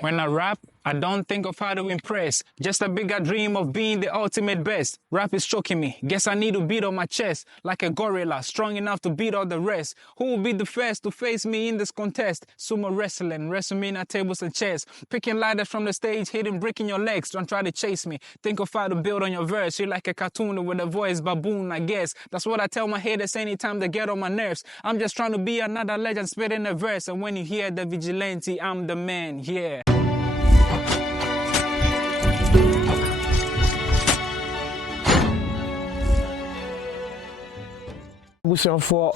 When I rap, I don't think of how to impress. Just a bigger dream of being the ultimate best. Rap is choking me. Guess I need to beat on my chest. Like a gorilla, strong enough to beat all the rest. Who will be the first to face me in this contest? Sumo wrestling, WrestleMania tables and chairs. Picking ladders from the stage, hitting, breaking your legs. Don't try to chase me. Think of how to build on your verse. You're like a cartoon with a voice baboon, I guess. That's what I tell my haters anytime they get on my nerves. I'm just trying to be another legend spitting a verse. And when you hear the vigilante, I'm the man, yeah. For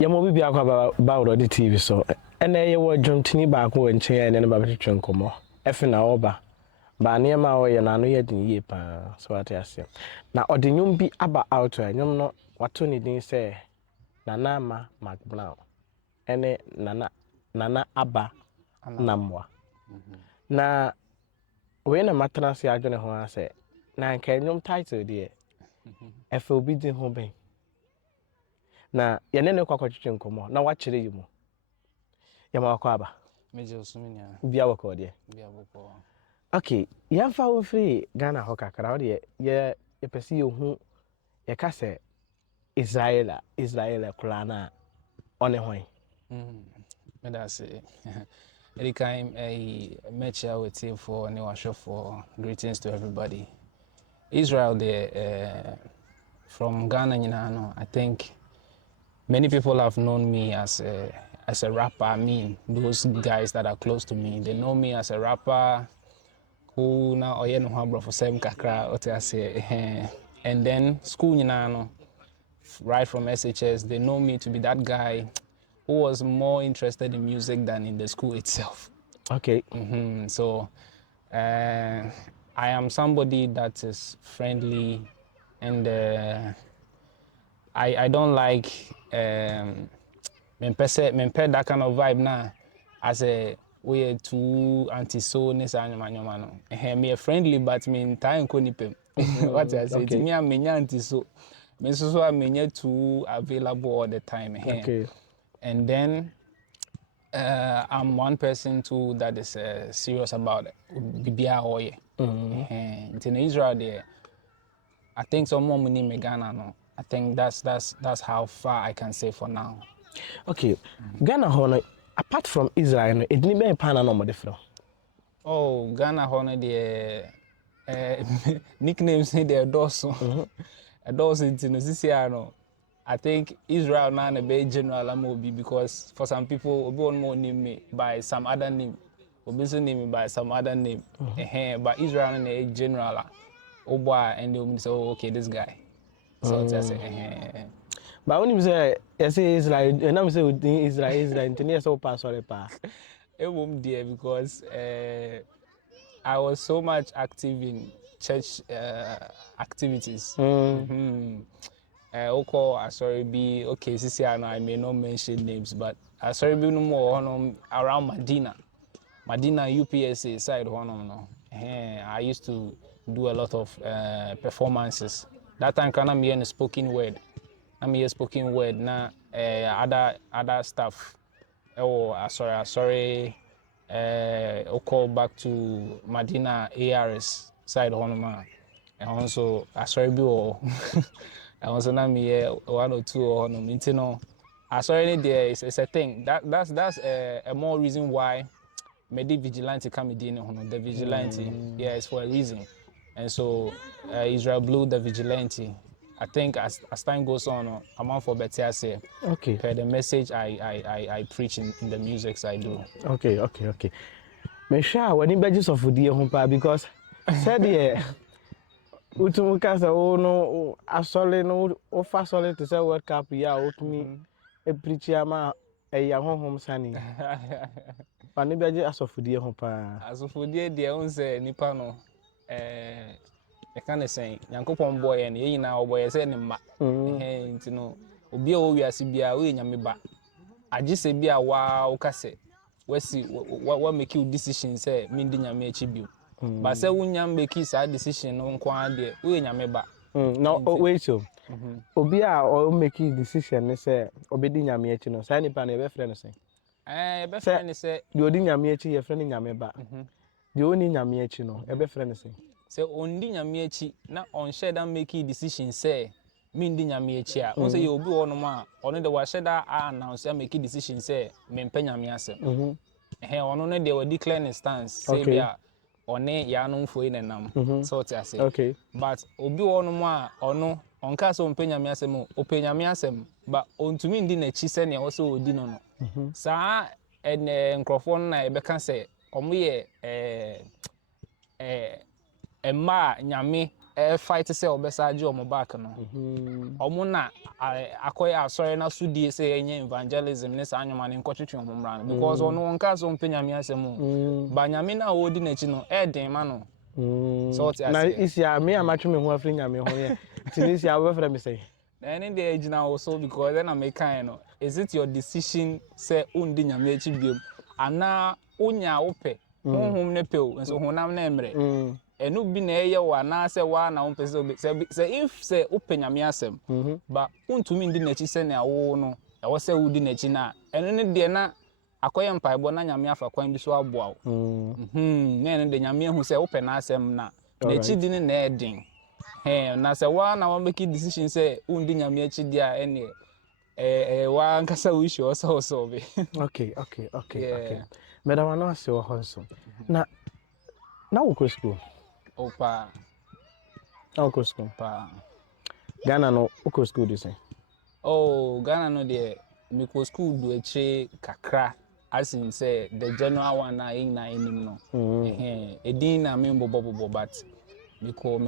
Yamobi Biaka about the TV so, and I were John Tinny back when chair and about Chunkomo. Effing Oba. But near my way and I know yet in Yepa, so I tell you. Now, or the young be about out, and you're not what Tony didn't say. Nana McBrown. And Nana Abba Namwa. Now, when a maternity I don't know what I say. Now, can you title, dear? FOB the home. Na yenene kwa kwachiche nkomo na wachire yimu ya mawako aba Meje osuminia bia wako de bia boko. Okay, yamfa wo free Ghana ho kakra wo de ye pesi hu ye ka se Israel kula na one hwan Me da say every time I met you with you for new show for greetings to everybody. Israel there from Ghana, you know, I think many people have known me as a rapper. I mean, those guys that are close to me, they know me as a rapper who now oye no habro for sem kakra what I say. And then school, you know, right from SHS, they know me to be that guy who was more interested in music than in the school itself. Okay. So I am somebody that is friendly and I don't like that kind of vibe now. As a way too anti-so me a friendly but me time konipem. What I say to me I'm anti-so. Me so I'm too available all the time. Okay. And then I'm one person too that is serious about Bibia Oye. In Israel there, I think some more money me Ghana no. I think that's how far I can say for now. Okay. Ghana hono apart from Israel it didn't be pan no more different. Oh, Ghana hono the nicknames in their dorsal. A dorsal in no. I think Israel now a very general amobi because for some people obi one more name me by some other name. Obi so name me by some other name. But Israel na a general oba and they will say, oh, okay, this guy. So just say, but when you say Israel, and I'm saying Israel, Indonesia so pass or pa. It won't dear because I was so much active in church activities. Sorry, be okay. I may not mention names, but sorry, be no more around Medina UPSA side. I used to do a lot of performances. That time can I be in spoken word. I'm here spoken word now. Other stuff. Oh, sorry. I'll call back to Medina ARS side honoma. And also sorry be all. And also now me here 1 or 2 or no meeting. Sorry there is a thing. That's a more reason why Medi vigilante come in the vigilante. Yeah, it's for a reason. And so Israel blew the vigilante. I think as time goes on, I'm on for better say. Okay. Per the message I preach in the music I do. Okay. Me sure when you badges of the home because said yeah. Utumuka say oh no asole no o fa solid to say World Cup ya utumi e preach ama e ya honhom sani. Pa ne badge asofudie ho pa. Asofudie de on say nipa no I can't say Yankopon boy and ye na oboy say ne ma. Nti no obi a wo wiase bia wo nyame ba. Agi se bia wa wo kase. What make you decision say me ndi nyame achi bio. But say wunya make sa decision no nko ade wo nyame ba. No wait so. Obi a o make decision ne say obedi nyame achi no. Say nipa na e be frɛ no say. Ebe friend say the odi nyame echi ye friend nyame ba. The oni nyame echi no ebe friend say ondi nyame echi na on share that make decision say me ndi nyame echi a. On say you obi wo no ma ono de wa share that announce make decision say me mpa nyame asem. Ono no de we declare stance say bia one ya no mfo ine nam so ti ase. Okay. But obi wo no ma ono onka so mpa nyame asem o pa nyame asem ba ontumi ndi na chi se ne wo so odi no no. Saa nkrofo no na ebeka say omo ye emma nyame fight say obesa age omo back no. Omo na akoya asori na sudie say enye evangelism ne sa anyoma ne nkotwetwe omo mra because ono onka so mpa nyame asem ba nyame na odi na chi no den ma no. So ti ase. Na isia me amatwe me ho afri nyame ho ye. Tinisia we frɛ me say. Any day ejina also because then I make kind no. Is it your decision say undi nyame echi biom ana onya wope honhom ne pe o nso honam na emre enu bi na eye wa na say wa na won pese say if say ope nyame asem ba untumi ndi na echi se na wo no e wo say udi na echi na enu ne de na akoye mpaebo na nyame afa kwan bi so aboa wo na enu de nyame hu say ope na asem na echi di ne na edin na say wa na wa make decision say undi nyame echi dia ene wa nkasa wish also be. Okay. Okay. Madam I know say wo honso. Na wo go school. Opa. Na go school. Pa. Ghana no wo go school do say. Oh, Ghana no dey me go school do eche kakra as in say the general one na in na enim no. Edin na me bobo but me ko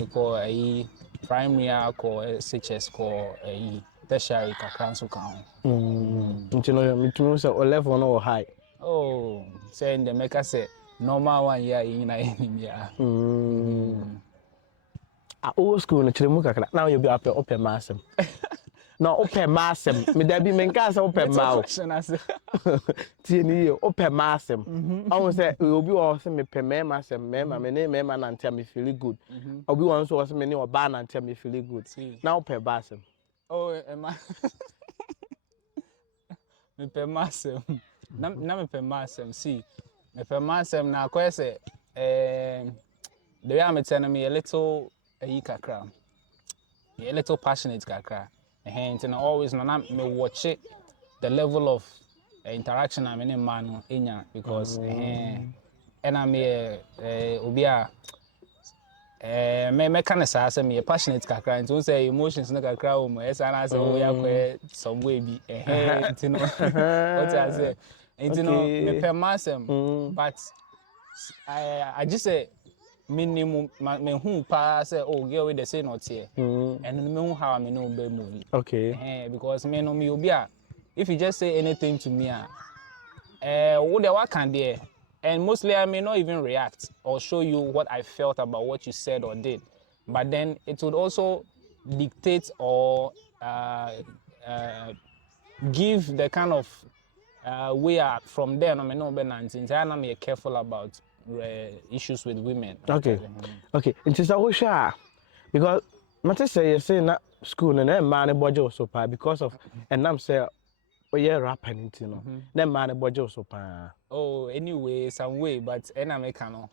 primary ko SHS ko tertiary kakra so kan. Nti no me tumi say o level no high. Oh, say in the maker say normal one year in na enim ya. Old school no chire mu kakra. Now you be open massem. No open massem. Me da bi men ka say open ma. Tie ni ye open massem. I won say obi o say me pe me massem, me ne me ma na ntia me feel good. Obi won so say me ne oba na ntia me feel good. Now open massem. Oh, Emma. Me pe massem. Na me pe massem. See. Me pe massem na akoye say the way I'm telling me a little kakra. A little passionate kakra. And always na me watch it the level of interaction I'm in man enya because and I'm obi a me kind of say me passionate kakra and say emotions na kakra o mo esa na say o ya kwa some way bi what I say me per masem but I just say minimum me who pa say oh girl with the say not here and me who how me no be movie because me no me obi a if you just say anything to me what the what can there and mostly I may not even react or show you what I felt about what you said or did but then it would also dictate or give the kind of way from there no me no be nantin I am careful about issues with women. Okay. It is a sure because matter say you say na school na man budget so pa because of and I'm say oh yeah rapping you know na man budget so pa. Oh anyway some way but na make no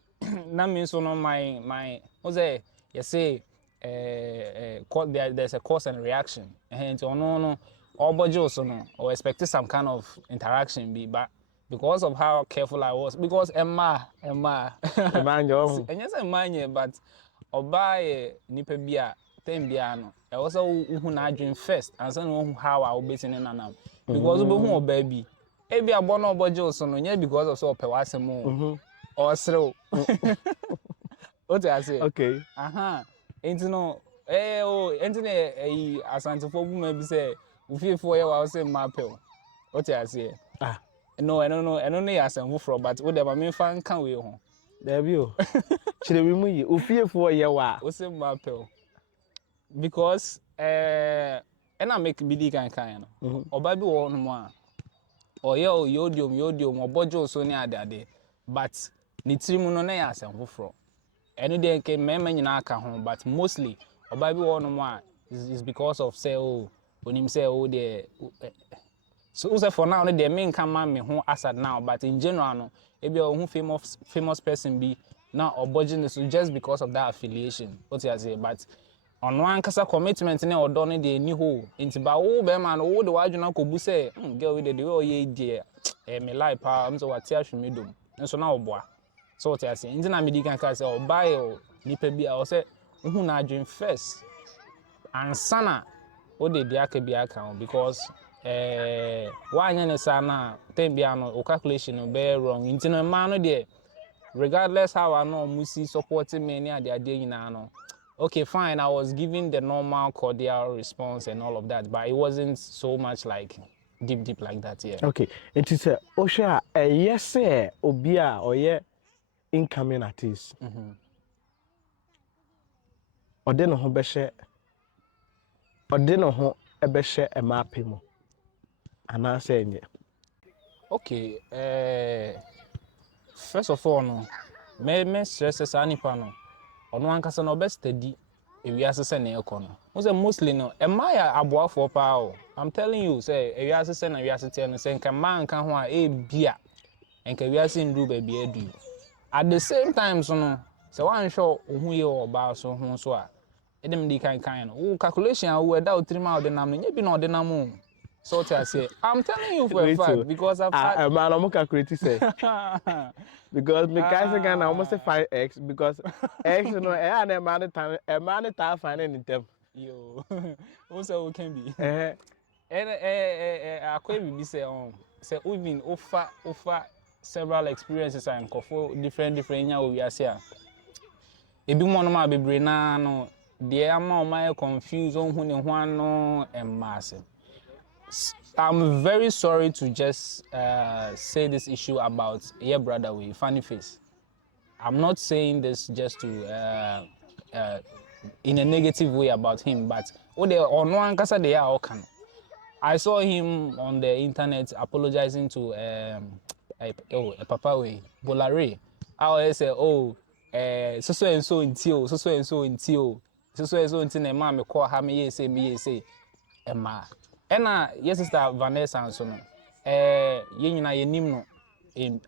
na mean so no my what's say you say there's a cause and reaction and no all budget so no or expect some kind of interaction be but because of how careful I was because Emma man and yes Emma but oba nipa bia tem bia no e was who na adwin first and so no how I will be in nanam because we who oba bi e bia bo no oboje so no nya because of so opewasem or srew what I say okay enti no enti na asantefo bu ma bi say ufiefo ye wa say mapel what I say no, I don't know yes and from but what the main fan can we home. There you. Should we move you? Fear for your wa. What's a mapel? Because and I make BD kind or baby one more. Or yodium or bojo so near that day. But Nitrimuno yes and from. Any day came men in our home, but mostly or baby one more is because of say when him say oh the So also for now the main come me who asset now, but in general no maybe who famous person be now or budget so just because of that affiliation. What you say, but on one kasa commitment ne or done the new hole into ba wo be man wo de wadwuna ko bu say girl we the way ye die me life pa am so what ya hwe me dom nso na oboa so what you say nti na me di kan ka say o buy o nipa bi a o say hu na adwen first ansana o de dia ka bi aka because wanya ne sa na tem bia no o calculation no be wrong nti no man no de regardless how I know musi supporting me near the idea nyina no okay fine I was giving the normal cordial response and all of that but it wasn't so much like deep like that yeah okay it is a osha yes obi a oye incoming artist ode no ho be hye ode no ho e be hye e ma pemu ana say enye okay first of all no me stress anipa no ono ankasa no be steady ewiase se na ekono wo say mostly no emaya aboafo pa o I'm telling you say ewiase se na ewiase tie no say nka man nka ho a bia enka ewiase ndu ba bia du at the same time so no say wan show ohu ye oba so ho so a edem di kan no wo calculation a wo da otrima odinam no nya bi na odinam o so what I say I'm telling you for a fact because I've man I'm calculating say because me guys again I almost say 5x because x no and a man time finding in them yo also can be akwa bi say even offer several experiences and kofo different nya we are say ebi mo no ma bebre na no de ama o my confuse on hu ne ho ano emmase. I'm very sorry to just say this issue about your brother with funny face. I'm not saying this just to in a negative way about him, but on one kasa they are okay. I saw him on the internet apologizing to a papa way Bolare. I always say so and so intio, so and so intio, so and so intine ma me call ha me say Emma. Ena yes sister Vanessa and so no ye nyina ye nim no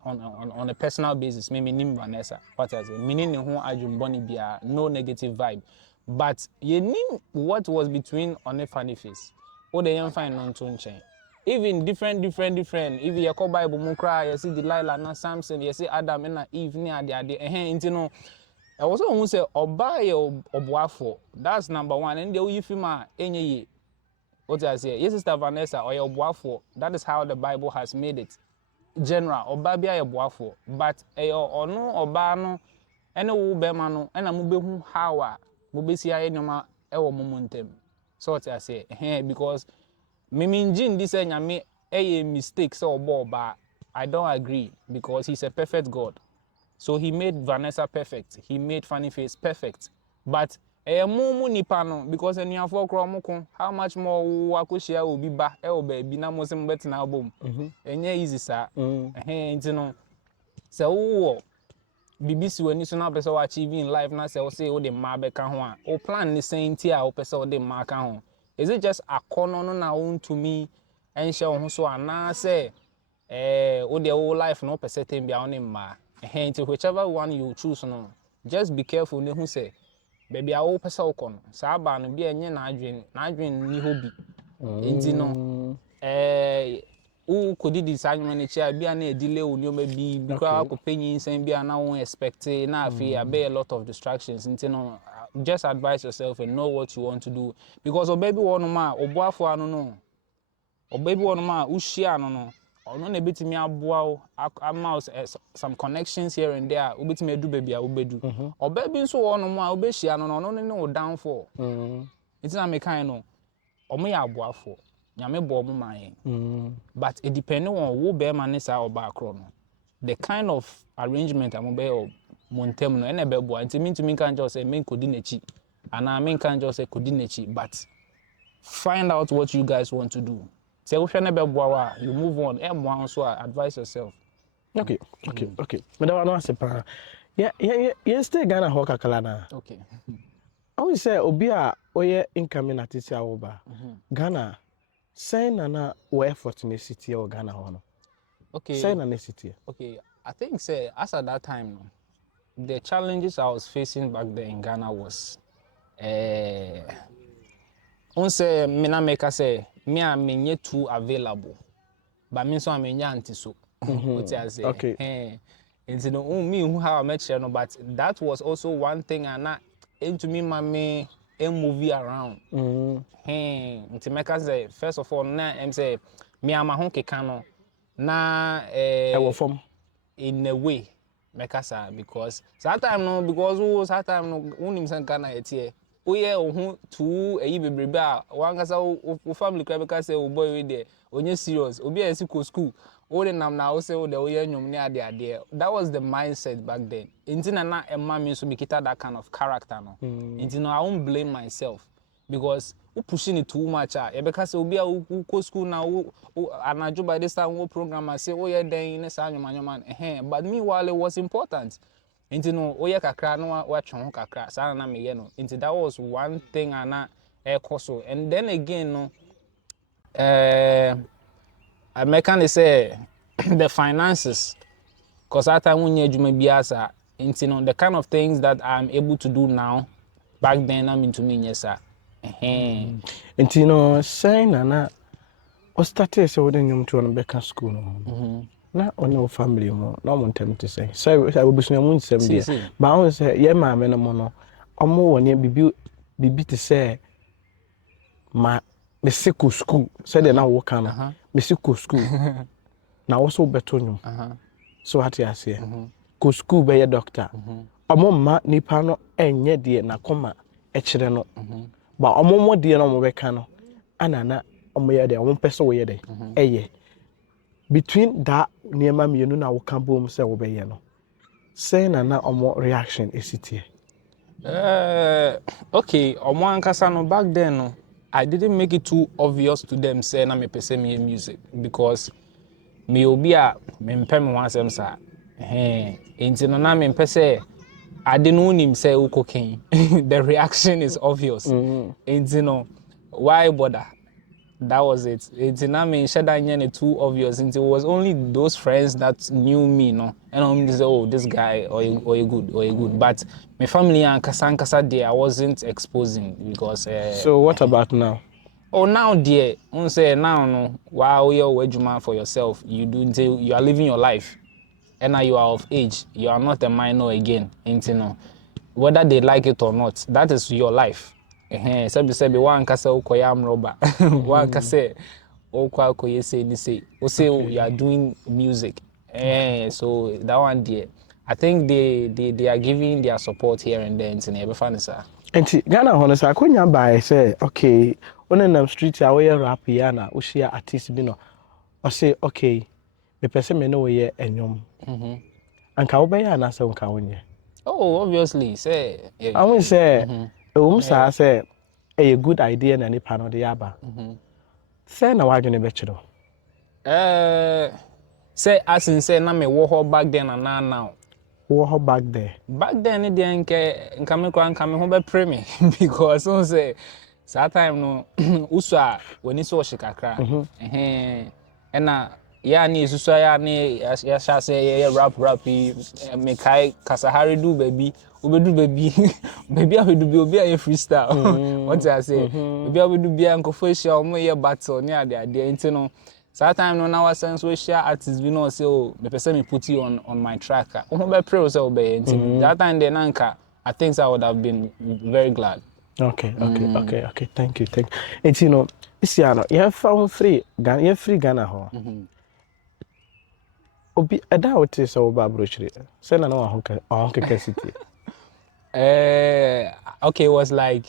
on a personal basis me nim Vanessa what I say meaning ne ho adwumboni bia no negative vibe but ye nim what was between on a funny face o de yan find non to nchen even different if you call Bible mu kra you see Delilah na Samson you see Adam and Eve ni ade nti no I was who say oba ye oboafo that's number 1 and the you film a enye ye. What I say, yes, Sister Vanessa, or your boafo. That is how the Bible has made it. General, or babia your boafo. But or no, or bano, and no bemano, and a mube hawa, mubesia enoma, ewo momentum. So what I say, because Miminjin this and me a mistake so but I don't agree because he's a perfect God. So he made Vanessa perfect. He made Funny Face perfect. But mumu nipa no because enuafo kro moko how much more wakohia obi ba baby na mo se mbetena abom enye easy sa nti no se wo BBC wani so na pese wa achieve in life na se wo say wo de ma be ka ho a o plan ni senti a wo pese wo de ma ka ho is it just akono no na won to me enhye wo ho so ana say wo de wo life no pese tem bia wo ne ma nti whichever one you choose no just be careful ne hu say baby I will pass out on Saba no be enye na adwen ni hobby enti no who could this argument chair be an delay on your maybe because opinions and be an now expect na fear be a lot of distractions enti no just advise yourself and know what you want to do because baby one ma oboafo anu no baby one ma ushia no no na betimi aboa o some connections here and there obetimi edu baby a obedu obabi nso wo no mo a obehia no no ne downfall it's na me kind no omo ya aboafo nyame bo mo man but it depend on wo be man sa oba akro no the kind of arrangement am be o montem no na be bo ntimi kan just say men kodi nachi ana men kan just say kodi nachi but find out what you guys want to do. Say we shall you move on. So advise yourself. Okay. But I want to say, yeah, stay Ghana hoka kalana. Okay. I will say, Obia, oye incoming artist Ghana. Say na wo effort in the city or Ghana hono. Okay. Say na city. Okay, I think say as at that time, no, the challenges I was facing back then in Ghana was, on say me na make say me a me too available, but me so I me anti so. What I say? Okay. Hey, into no me who how I met you, no, but that was also one thing and not into me mommy a movie around. Hey, into make say first of all na em say me am a hon keka no na From in a way mekasa because that time no because who that time no unim san kana etie oye ohun tu eyi bebrebe a wan kasa o family kwa beka say o boy we there onye serious obi a ko school o de nam na o say o de oye nyom ne ade that was the mindset back then intina na emma me so me kita that kind of character no intina I won't blame myself because we pushing it too much ah because obi a go school na anajo by this time we program say oh yeah then na sa nyoma but meanwhile it was important into no oh yeah kakra no wa twon kakra sa na me ye no into that was one thing ana so and then again no I can say the finances because that time when you adwuma biasa into no the kind of things that I'm able to do now back then I'm into me yes sir. And you know, say na o started say we nyom to on back school no. Na on your family mo na mo ntem to say. So I will be so mo nsem dia. But I say ye ma me no mo no. Omo woni bibi to say ma me siko school. Say de na wo kan no. Me siko school. Na wo so beto nyom. So what you say? Ko school be ye doctor. Omo ma nipa no enye de na koma e kire no. But omo mo de no mo be kan no. Anana omo ye de omo pese wo ye de. Eye. Between that niema mienu na wo kan bom se wo be ye no. Say na omo reaction esitie. Okay, omo ankasa no back then no, I didn't make it too obvious to them say na me pese me music because me obi a me mpɛ me wansɛm sa. Enti no na me pese I didn't him say ukokin. The reaction is obvious. Enti no why bother? That was it. It's not me shada too obvious. It was only those friends that knew me, no. And I'm just say, oh, this guy or you good. But my family and kasa there, I wasn't exposing because. So what about now? Oh, now dear, I say now no. Wow, you're wedgeman for yourself. You are living your life, and now you are of age. You are not a minor again. You know, whether they like it or not, that is your life. Sebi one kase ukoya amroba, one kase ukwa ukoye say you are doing music. So that one there, I think they are giving their support here and there. Enti Ghana hono sa konya by say okay, on nam street a we rap ya na wo share artist bi no. O say okay, me pese me no we enyom. Anka wo be ya na say nka wonye. Oh, obviously, say. I won't say say a good idea na nipa no de aba. Say na wadwene be kiro. Say as in say na me wo ho back then and now. Wo ho back there. Back then it nka me ho be pray me because so say that time no uswa when so shikakra na ya ni suswa ya ni ya sha say ya rap me kai kasahari do baby obedu baby baby abedu bi obi a freestyle what I say baby abedu bi anko fo share omo ye battle ni ade enti no that time no now was sense we share artists we know say oh me person me put you on my track who be pray say obey enti that time then anka I think I would have been very glad. Okay. Thank you. Enti you know isi ano you found free Ghana ho. Obi eda wote so ba brochire say na wa honka city. Okay, it was like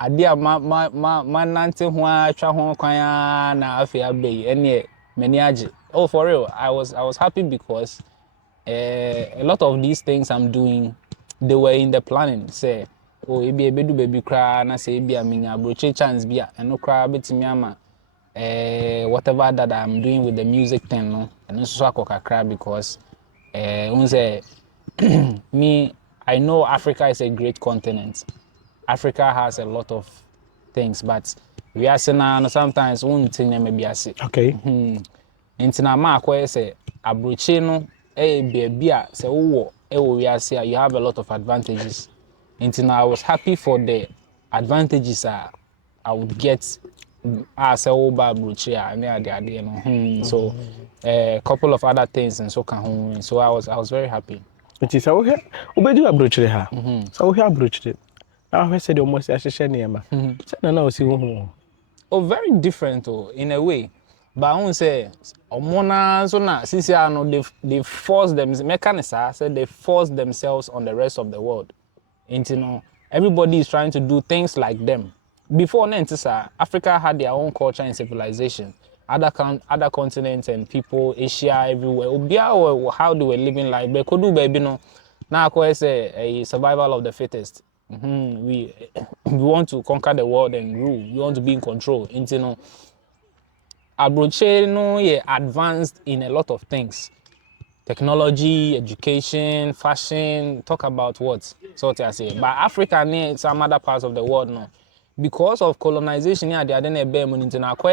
idea ma nante ho atwa ho kwan na afi abey ene mani age. Oh, for real, I was happy because a lot of these things I'm doing, they were in the planning. Say, oh, ebi ebedu baby cry na say ebi aminya broche chance bia eno cry betimi ama whatever that I'm doing with the music thing no and also akokakra because say me I know Africa is a great continent. Africa has a lot of things, but we are saying now sometimes one thing maybe I say. Okay. Nti na ma akwa say abroche no baby a say wo we are say you have a lot of advantages. Nti na I was happy for the advantages I would get as a ba abroche a na ade no. So a couple of other things and so can home. So I was very happy. Nti sa wo hwe obedu abrochire ha. Sa wo hwe abrochire. Na hwe say the almost ahyehyɛ niema. Say na osi ho. Oh, very different in a way. But I won't say omona so na sisi ano they force them mechanism say they force themselves on the rest of the world. And you know everybody is trying to do things like them. Before Nentisa, Africa had their own culture and civilization. Other continents and people, Asia everywhere. Obia how they were living life. But could do baby no. Now I say a survival of the fittest. We want to conquer the world and rule. We want to be in control. You know, abroche no advanced in a lot of things. Technology, education, fashion, talk about what? So what I say. But Africa near some other parts of the world no. Because of colonization, they are then a bare money.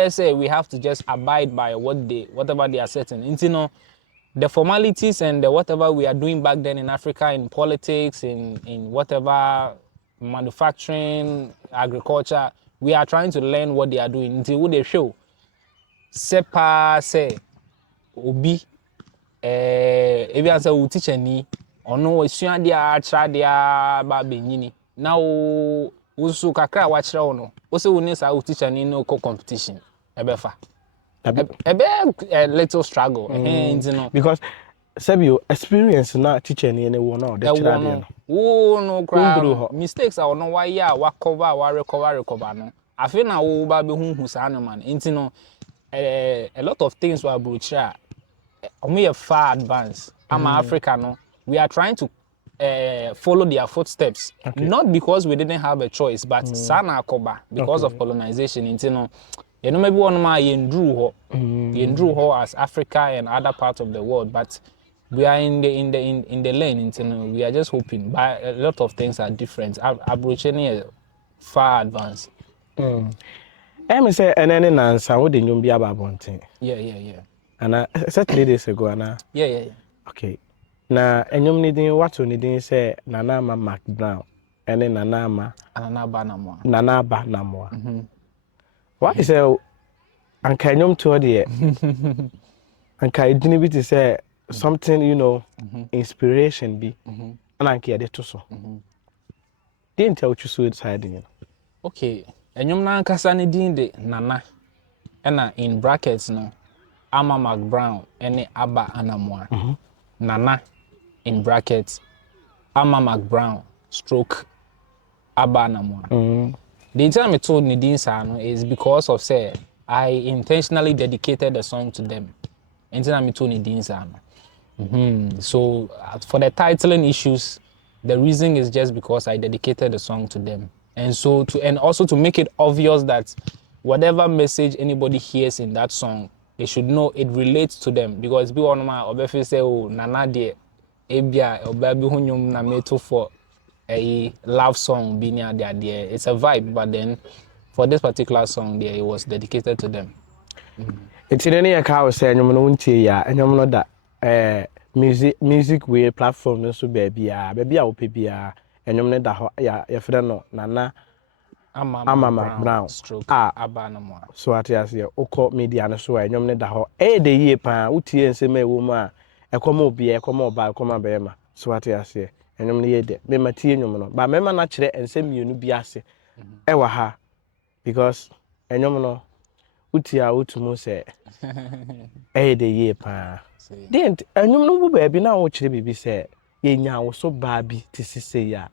Say we have to just abide by whatever they are setting. You know, the formalities and the whatever we are doing back then in Africa, in politics, in whatever manufacturing, agriculture, we are trying to learn what they are doing until they show. Sepa say obi ebi answer will teach any or no esua dia tra dia ba benyini. Now usu kakra wa kire wo no. Wo se wo ni sa wo teach any no competition. Ebefa. A little struggle. Because Sabio experience na teacher ni one now the child no crowd mistakes are no why ya wa cover wa recover no afi na wo ba be hu sa no man nti no a lot of things were brocha we are far advanced Africa no we are trying to follow their footsteps not because we didn't have a choice but sana koba because of colonization nti no you know maybe one ma yendru ho as Africa and other parts of the world but we are in the lane we are just hoping but a lot of things are different abrocheni is far advanced me say enene nansa wo de nyum bia ba bonten yeah ana Saturday days ago ana yeah okay na enyum ni din wato ni din say nana ama McBrown ene nana ama nana ba na mo why is anka enyum to de anka idini bi to say something you know inspiration be anka de to so didn't tell you suicide you know okay enyum na ankasa ne din de nana ena in brackets no ama McBrown ene aba anamoa nana in brackets ama McBrown stroke aba anamoa the time I told ni din sa no is because of say I intentionally dedicated the song to them and then I told ni din sa no so for the titling issues the reason is just because I dedicated the song to them and so and also to make it obvious that whatever message anybody hears in that song they should know it relates to them because be one ma obefi say oh nana de ebia obabi hunyum na meto for a love song be near there it's a vibe but then for this particular song there it was dedicated to them it's in any account say enyum no untie ya enyum no da music way platform no so baby a wo pe bia enyum ne da ho ya frɛ no nana ama McBrown stroke aba na mo so atiase okọ media no so enyum ne da ho de yie pa utie nsem e wo mu a ekoma obi ekoma oba ekoma bema so atiase enyum ne ye de me matie enyum no ba mema na kire ensem mienu bi ase e wa ha because enyum no utia utumu se de yie pa didn't enyum no bu ba bi na wo kire bibi se ye nya wo so ba bi tisise ya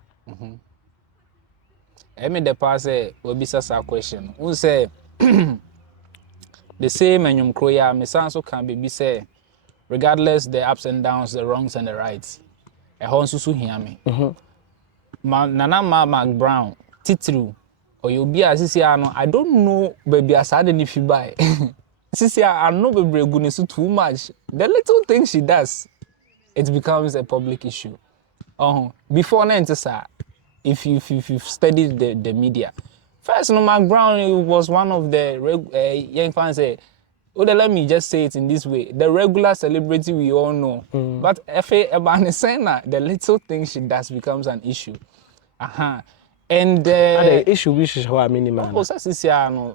me the pass obisa a question who say the same enyum kroya me sanso can be say regardless the ups and downs the wrongs and the rights e hon susu hia me nana McBrown titru oyobi asisi ano I don't know baby asade ni fi buy sisi I know baby egu so too much the little thing she does it becomes a public issue before na ntisa if you've studied the media First, no, McBrown was one of the young fans say, oh, let me just say it in this way: the regular celebrity we all know. But if the little thing she does becomes an issue. And the issue which is how I mean, man. Oh, Sisia no,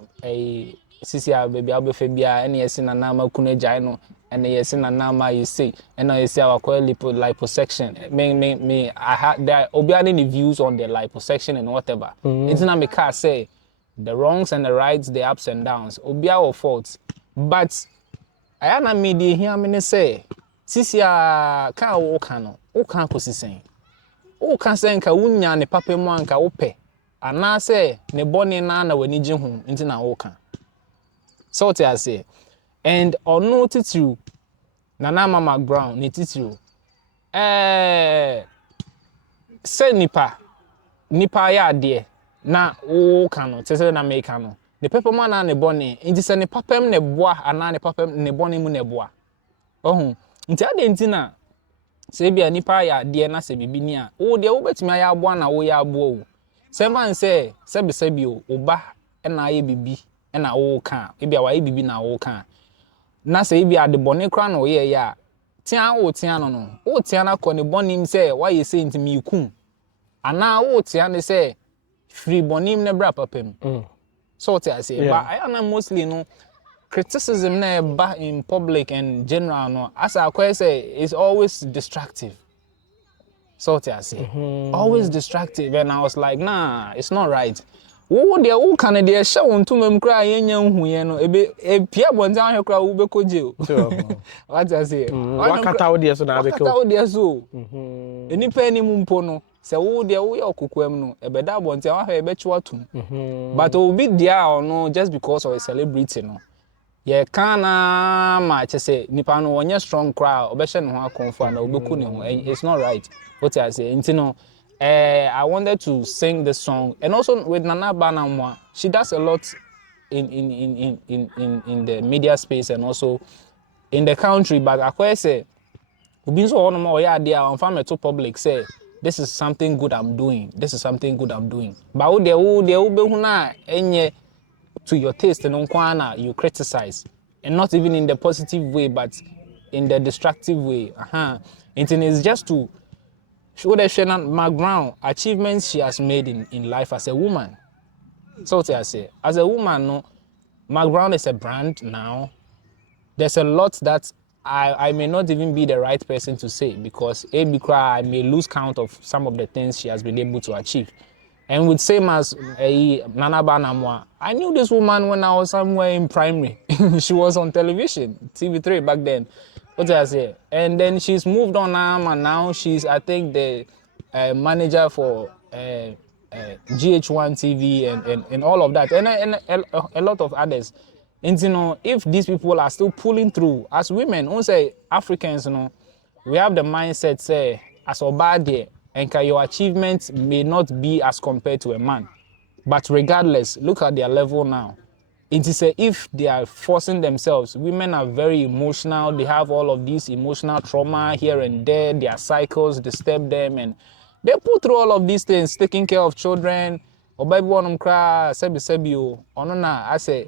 Sisia baby, I'll be Fabia, and yes, in a nama Kunejano, and yes, in a nama you see, and I say our liposuction. Me, I had there obiani views on the liposuction and whatever. It's not me car say the wrongs and the rights, the ups and downs, obia or faults. But I am a media here, I say, Sisia can't walk no, o can't consistent. O can't say, Kawunya, ne papa manka, ope. Ana say ne boni na wani gye ho nti na wo ka so what I say and ono titiru Nana Mama McBrown ne titiru say nipa ya ade na wo ka no tese na make no ne papa ma na ne boni nti se ne papam ne boa ana ne papam ne boni mu ne boa ohun nti ade nti na se bia nipa ya ade na se bibi ni a wo de wo betimi ya aboa na wo ya aboa wo Seven say, Sebio, Oba, and I bibi, and I will can. Maybe I bibi na will can. Na say be at the bonnet crown or ya. Tian o Tiano no. O Tiana con the bonim say, why you saying to me, coon. And now o Tiana say, free bonim nebra papem. So I say, but I am mostly no criticism never in public and general no. As I quite say, it's always destructive. So I say, always distracted. And I was like, nah, it's not right. Oh, they all kind of their show on to them cry, young, you know, a Pierre Bonzan, your crowd will be cold. What I say, what cut out there so now, cut out there so. Any penny mumpono, say, oh, dear, we are cookwemno, a better bonza, I bet you what to. But it will be there or no, just because of a celebrity, no. Yeah, kana much say Nipano when you're strong crowd, obession who are confirmed, it's not right. What I say, you know, I wanted to sing the song, and also with Nana Banamwa, she does a lot in the media space and also in the country. But I quite say, we been so on more yeah, they are on farm to public say this is something good I'm doing. This is something good I'm doing. But who they be huna enye to your taste and on you criticize, and not even in the positive way, but in the destructive way. And it's just to show the Shannon McBrown achievements she has made in life as a woman. So what I say, as a woman, no, McBrown is a brand now. There's a lot that I may not even be the right person to say because I may lose count of some of the things she has been able to achieve. And with same as Nana Banamwa, I knew this woman when I was somewhere in primary. She was on television, TV3 back then. What did I say? And then she's moved on now, and now she's, I think, the manager for GH1 TV and all of that, and a lot of others. And you know, if these people are still pulling through, as women, who say Africans, you know, we have the mindset, say, as a bad day, and your achievements may not be as compared to a man. But regardless, look at their level now. It is if they are forcing themselves, women are very emotional. They have all of these emotional trauma here and there. Their cycles disturb them, and they put through all of these things, taking care of children. Or baby one cry, sebi ono na I say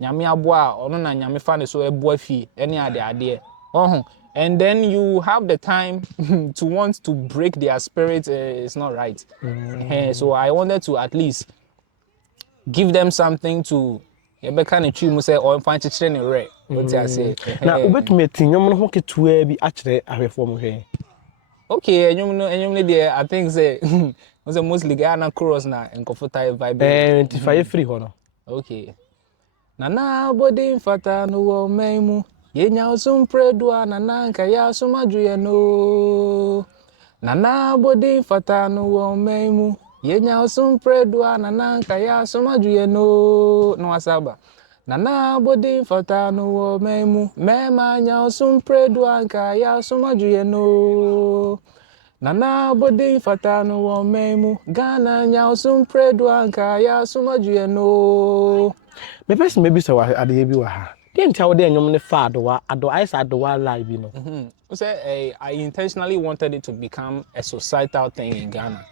nyame aboa ono na nyame fa ne so eboa fi any idea. And then you have the time to want to break their spirit. It's not right. So I wanted to at least give them something to kind of treat say or find children right. What I say. Now, ubetumi you mo ho ketua bi akere ahwefo mo hwe. Okay, and there I think say was mostly Ghana chorus na comfortable vibe. If I free ho no. Okay. Nana body fata no wo memu. Yenya usumpredua nana nka ya sumajuye no. Nana body fata no wo memu. Yenya usumpredua nana nka ya sumajuye no. No asaba. Nana body fata no wo memu. Mema nya usumpredua nka ya sumajuye no. Nana body fata no wo memu. Ghana nya usumpredua nka ya sumajuye no. Me person maybe so ade bi wa ha. Didn't tell them you fa adowa live, you know. So I intentionally wanted it to become a societal thing in Ghana.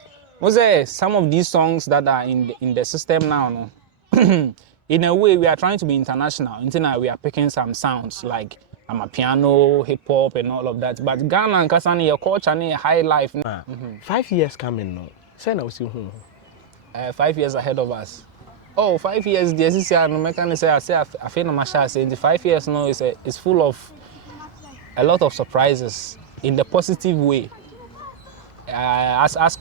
some of these songs that are in the system now, no, in a way we are trying to be international. Until we are picking some sounds like piano, hip hop, and all of that. But Ghana and Kasani, your culture, and high life. 5 years coming now. Say now, see who. 5 years ahead of us. Oh, 5 years. This is no mechanic say. I feel no masha say. The 5 years now is full of a lot of surprises in the positive way. As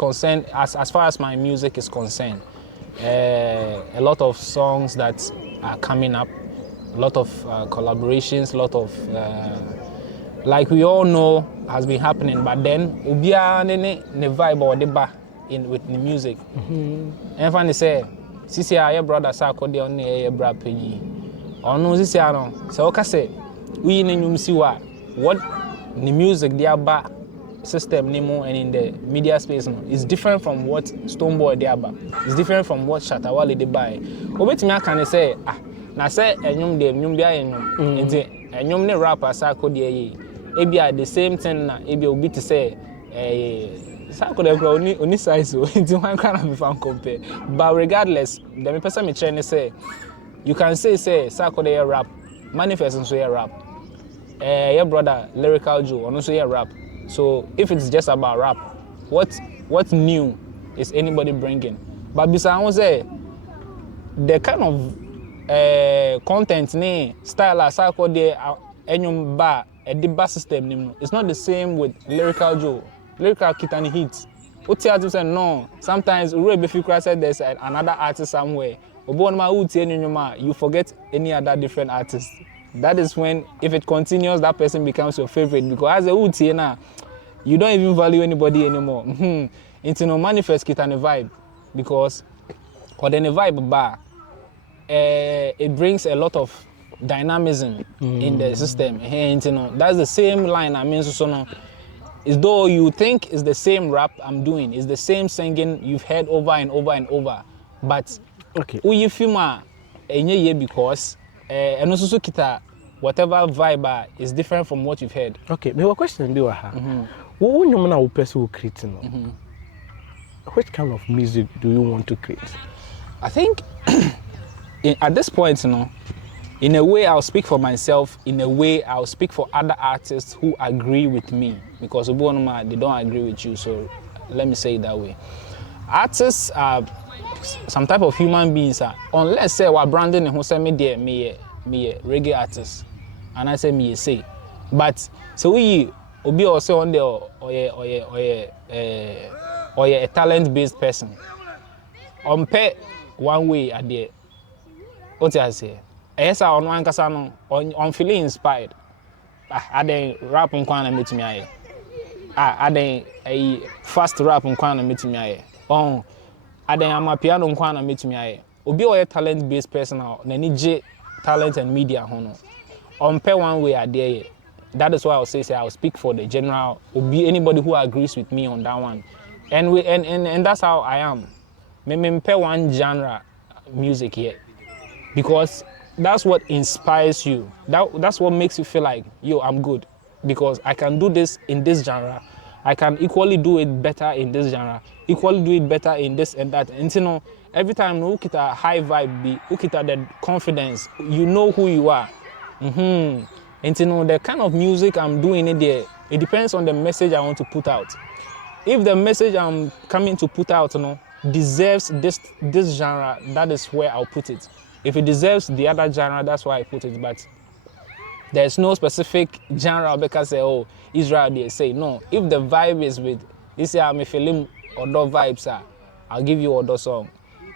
far as my music is concerned, a lot of songs that are coming up, a lot of collaborations, a lot of like we all know has been happening. But then ubia ne vibe or the bar in with the music. And funny say, sisi your brother sa ko de on your bra penyi. Ono sisi ano. So okay say we ne nyum si wa what the music they aba system nemo and in the media space no is different from what Stonebwoy they aba. It's different from what Shatawale they buy. Obetimi aka say na say enyum de enyum bia enyum. Enti enyum ne rapper sa ko de yi. Ebi are the same thing na ebi obi to say sa ko de grow oni size o. Enti wan kan na me fan compare. But regardless, the person me try say you can say sa ko de rap, manifest so rap. Your brother Lyrical Joe and also rap. So if it's just about rap, what new is anybody bringing? But besides say the kind of content ne style as I call the enyum bar a bar system it's not the same with Lyrical Joe. Lyrical Kitani hits. What say no? Sometimes said there's another artist somewhere. You forget any other different artist. That is when, if it continues, that person becomes your favorite. Because as a UTNA, you don't even value anybody anymore. It's no manifest kitani vibe. Because when the vibe bar, it brings a lot of dynamism in the system. That's the same line I mean, so is though you think it's the same rap I'm doing, it's the same singing you've heard over and over and over. But okay, you feel because and also kita whatever vibe is different from what you've heard. Okay, my question be what you na wo person create no. Which kind of music do you want to create? I think at this point, in a way I'll speak for myself, in a way I'll speak for other artists who agree with me, because they don't agree with you, so let me say it that way. Artists are some type of human beings, unless say we're branding who say me there me reggae artist, and I say me say, but so we obi also on there or a talent-based person. On pay one way at the what I say. Yes, I on one kasano on feeling inspired. I then rap on kwana meet me. I then a fast rap on kwana meet me. Oh, I then am a piano on kwana meet me. Obi or a talent-based person now. Nani talent and media hono. On pay one way at there. That is why I'll say I'll speak for the general. Obi anybody who agrees with me on that one. And that's how I am. Me pay one genre music here. Because that's what inspires you. That's what makes you feel like, yo, I'm good. Because I can do this in this genre. I can equally do it better in this genre. Equally do it better in this and that. And every time you look at a high vibe, look at the confidence, you know who you are. And the kind of music I'm doing it depends on the message I want to put out. If the message I'm coming to put out, deserves this genre, that is where I'll put it. If it deserves the other genre, that's why I put it. But there's no specific genre because say, oh, Israel they say no. If the vibe is with, this I'm a feeling other vibes, I'll give you other song.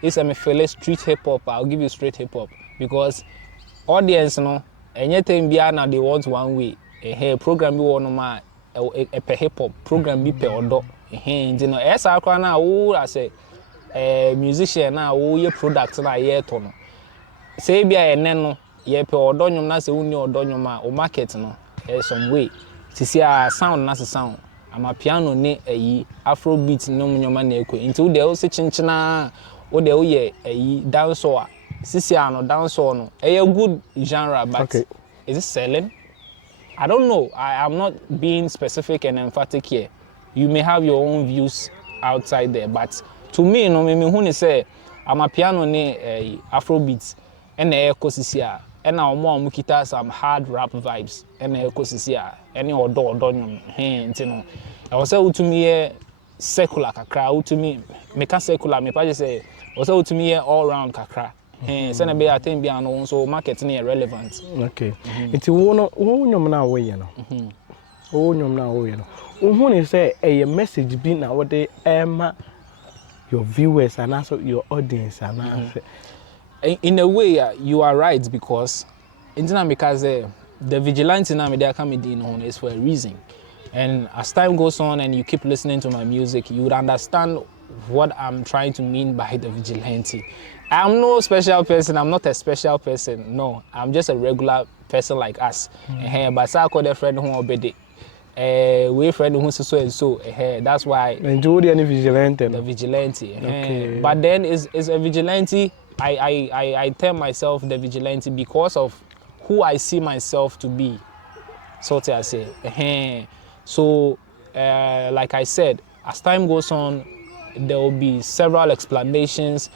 If I'm a feeling street hip hop, I'll give you straight hip hop, because audience anything beyond they want one way. A program you want a hip hop program be per odo. As I can now, I say musician now, your product na year tono. Say be a neno, ye per odo nyum na se uni odo nyuma o market some way. See a sound na sound. I'm a piano ne Afrobeat no nyuma na ekwe. Into the o se chinchina o de o ye dancehall. Sisi no dancehall no. A good genre, but okay. Is it selling? I don't know. I'm not being specific and emphatic here. You may have your own views outside there, but to me no me hu ne say I'm a piano ne Afrobeat and ecosisia and now more kita some hard rap vibes and ecosisia any odo nyom he ntino I was say to me secular kakra to me make secular me pa say was say to me all round kakra he say na be I think bia no so marketing relevant. Okay. It's wo nyom na wo ye no. Wo nyom na wo ye no. Who ne say a message be na what they your viewers and also your audience and in a way you are right because the vigilante na me there come in is for a reason. And as time goes on and you keep listening to my music, you would understand what I'm trying to mean by the vigilante. I'm no special person. I'm not a special person. No, I'm just a regular person like us. But I call a friend who obey we friend who so and so. That's why. Enjoy the vigilante. The vigilante. Okay. But then is a vigilante. I tell myself the vigilante because of who I see myself to be. So I say. So, like I said, as time goes on, there will be several explanations.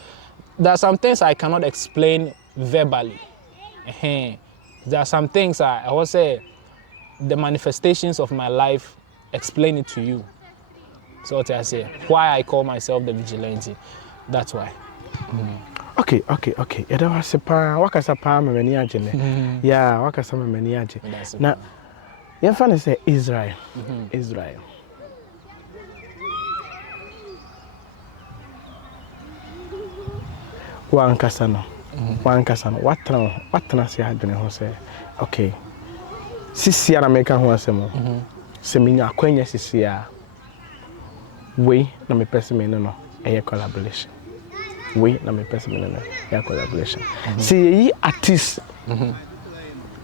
There are some things I cannot explain verbally. There are some things I will say, the manifestations of my life explain it to you. So I say, why I call myself the vigilante. That's why. Okay. Yada wasepa wakasapa mamani ajene. Yeah, wakasapa mamani aje. Na you find say Israel. Israel. Wan kasano. Watna si hadene ho say. Okay. Sisi ana meka ho asemo. Se minya akwanya sisi a. We na me pese me no eye collaboration. We na me pese me no eye collaboration. See yi artist.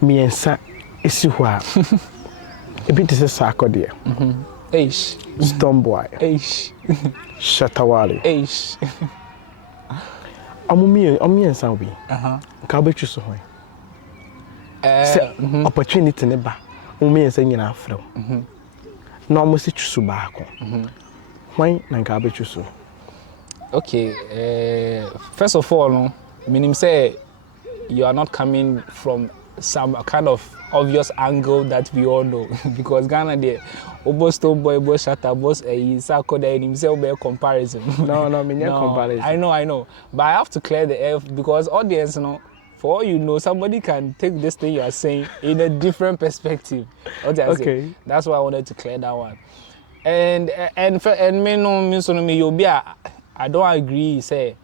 Miensa esi ho a. Ebi tese sako de. Eish. Stomboy. Eish. Shatawali. Eish. Omiensa obi. Ka obetu so hoy. Opportunity ne ba. Omiensa nyina afro. Na omo se tusu ba ko. Why na ka obetu so? Okay, first of all, no, meaning say you are not coming from some kind of obvious angle that we all know because Ghana there almost boy shatter boss Sako there himself be comparison. No, me no comparison. I know. But I have to clear the air because audience, you know, for all you know, somebody can take this thing you are saying in a different perspective. Okay. That's why I wanted to clear that one. And me no means me you be I don't agree say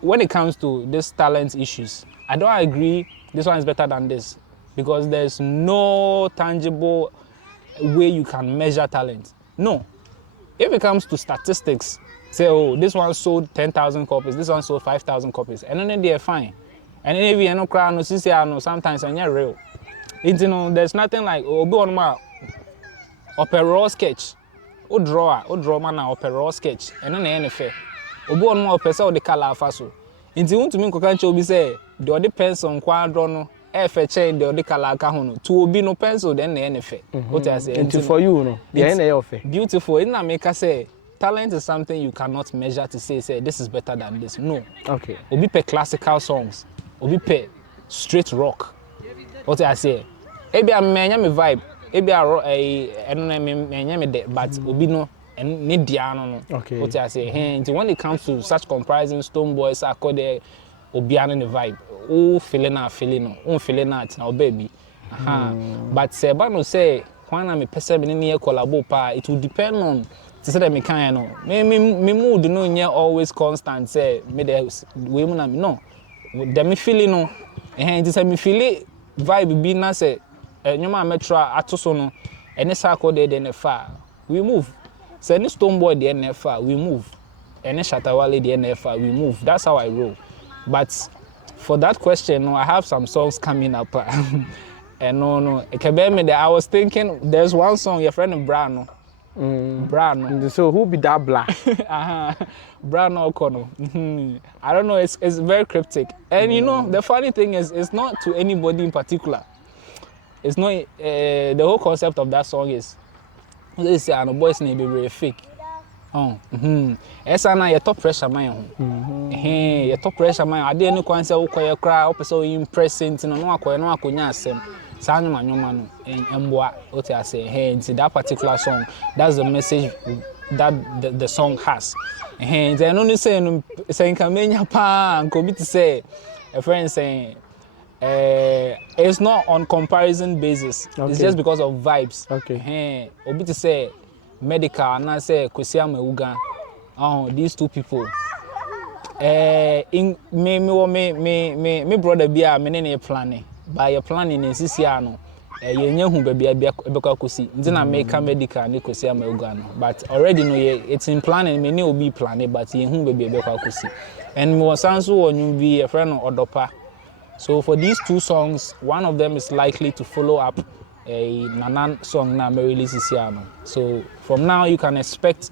when it comes to this talent issues. I don't agree this one is better than this because there's no tangible way you can measure talent. No. If it comes to statistics, say, oh, this one sold 10,000 copies, this one sold 5,000 copies, and then they're fine. And then if you know, crowd, no, sometimes and you're real. It's, you know, there's nothing like, oh, go on my opera sketch, oh, draw man, opera sketch, and then the NFL. Oh, go on more person, the color faso. It's you to me, can't be say, the other pencil, quadron, chain, the other color cahono, to be no pencil, then the NFL. What I say, and for you, no, the beautiful, it not make us say, talent is something you cannot measure to say this is better than this. No. Okay. Obi play classical songs. Obi play straight rock. What I say? Ebi a me vibe. Ebi a me but obi no and need diano no. Okay. What I say? When it comes to such comparison, Stone Boys are called the obiano the vibe. Oh feeling no. Oh feeling now baby. But say no say when I'm a person in near collabo pa it will depend on to say that me can no me mood no nya always constant say me the we mu na me no the me feeling no it say me feel vibe bi na say nyoma metro atoso no ene sako de na fa we move say any Stone Boy de na fa we move ene Shatawale de na fa we move. That's how I roll. But for that question no I have some songs coming up and no it can be me that I was thinking there's one song your friend McBrown no Brown. So who be that black? Brown or Kono. I don't know, it's very cryptic. And you know, the funny thing is it's not to anybody in particular. It's not the whole concept of that song is this boy's name be very fake. Oh, esa na your top pressure man ho. Your top pressure man ade ni kwan se ukoye kra opese impress nti no akoye no akonya asem. Saa nyoma no emboa oti ase nti that particular song, that's the message that the song has. Nti no say no say nka menya pa nko bi to say a friend saying it's not on comparison basis. Okay. It's just because of vibes. Okay. Obi to say medical and I say Kwesiama Uga. Oh, these two people. In me brother be a me planning. By your planning in Sisiano. Ye hu baby ebekwa kosi. Nti na make medical ne Kwesiama Uga no. But already no it's in planning me ne obi planning but ye hu baby ebekwa kosi. And me was also on be a friend of Odopa. So for these two songs, one of them is likely to follow up a Nanan song na me release this year. So from now you can expect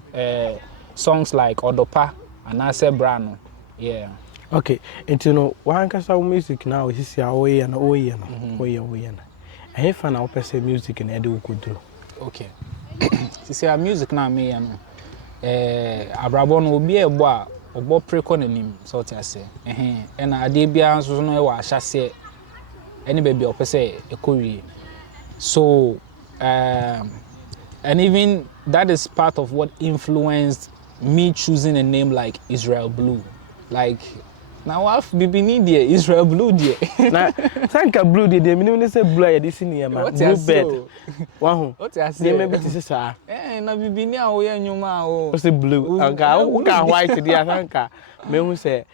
songs like Odopa and McBrown. Yeah. Okay. And you know, one can say music now is here away and away and away. And if I now say music and edu could do. Okay. This year music now me and Abrabon will be a boy. Obo prekonanim so to say and ade bia so no e wa hyase any baby opese ekowie so and even that is part of what influenced me choosing a name like Israel Blue. Like now I've been there Israel Blue there na sanka blue there me say blue ya this near ma blue bed wahu what I say maybe this is ah na bibini a wo ya nyuma o say blue anka wo ka white there sanka me hu say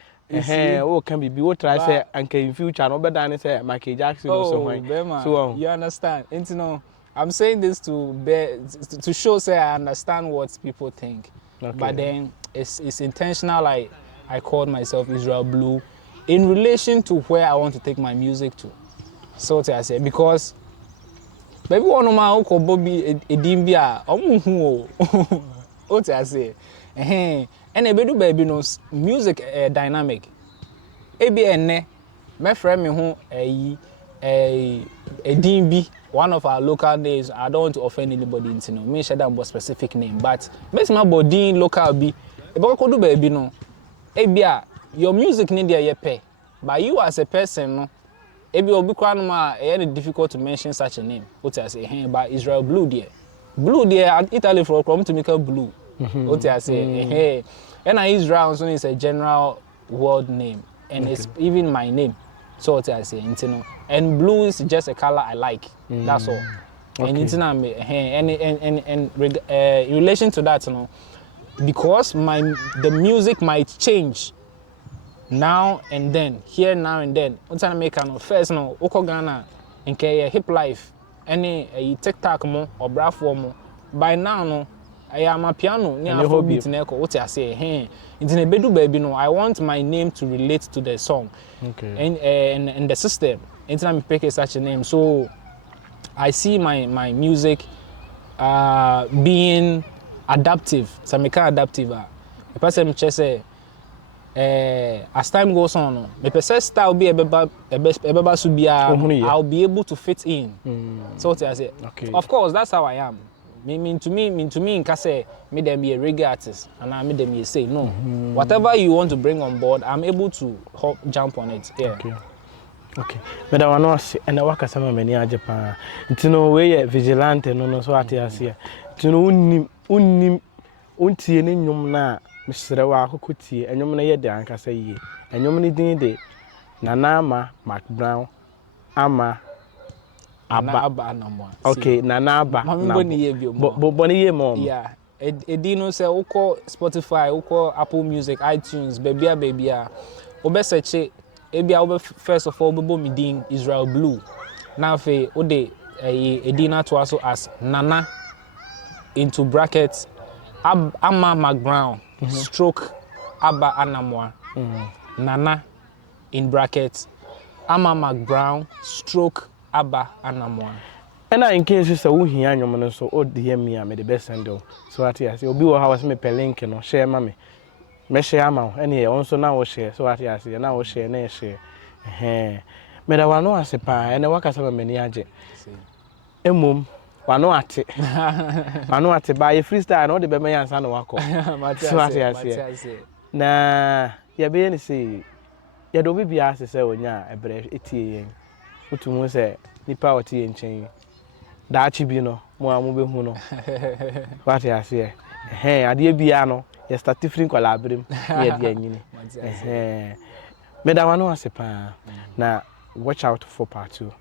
wo can be wo try say anka in future no better than say Michael Jackson or something so you understand and you know I'm saying this to show say I understand what people think. Okay. But then it's intentional. Like I called myself Israel Blue in relation to where I want to take my music to. So I say because baby one of my uncle Bobby Edimbia omuhu o. What I say and ebedu baby knows music dynamic. Ebi enne my friend me hu Edimbi, one of our local names. I don't want to offend anybody into no me share that specific name but make my body local be ebe ko do baby no ebia your music need there pay but you as a person no ebi obi kwa no ma e difficult to mention such a name. What I say but Israel Blue there Italy from to make a blue. What I say and Israel also is a general world name and it's even my name. So what I say and blue is just a color I like. That's all. Okay. And in relation to that, you know, because the music might change now and then, here now and then. What's I make first no Ghana nke hip life any a TikTok mo or brafo mo by now no I am a piano near Afrobeat neko. What I say it's in a bedu baby no I want my name to relate to the song. Okay. And the system anytime I pick such a name so I see my music being adaptive. So I can adaptive. The person just say as time goes on, the person style be I'll be able to fit in. So what I say. Okay. Of course, that's how I am. Mean to me, in say me them be a reggae artist, and I made them say no. Whatever you want to bring on board, I'm able to jump on it. Yeah. Okay. But I want to see, and I work as some many in Japan. You know, we vigilante no so ati asia. You know, unti ni nyum na misere wa akokotie. Enyum na ye de ankasa yie. Enyum ni din de Nana ama McBrown ama Abba anamwa. Okay, Nana Abba. Boni ye mom. Yeah. Edino say uko Spotify, uko Apple Music, iTunes, baby. Obe search ebia obe first of all obe me din Israel Blue. Now fe ode Edina to also as Nana into brackets Ama McBrown stroke Abba Anamwa. Nana in brackets Ama McBrown stroke Abba Anamwa. And in case you say who he and your so old dear me, I made the best sendo. So at yes, you'll be what I was me per link and share mammy. Me share amount, and here also now share. So at yes, you now share, nay share. Made I want no as a pa, and I work as a many agent. Mum, wano ate ba ye freestyle no de be me yansa no wako so ase na ye be ni say ye do bi bia se onya ebre etie yen utumu se nipa otie yen chen da chi bi no mo amu be hu no what ase ade bia no ye start different collaborate ye de anyini me da wano ase pa na watch out for part 2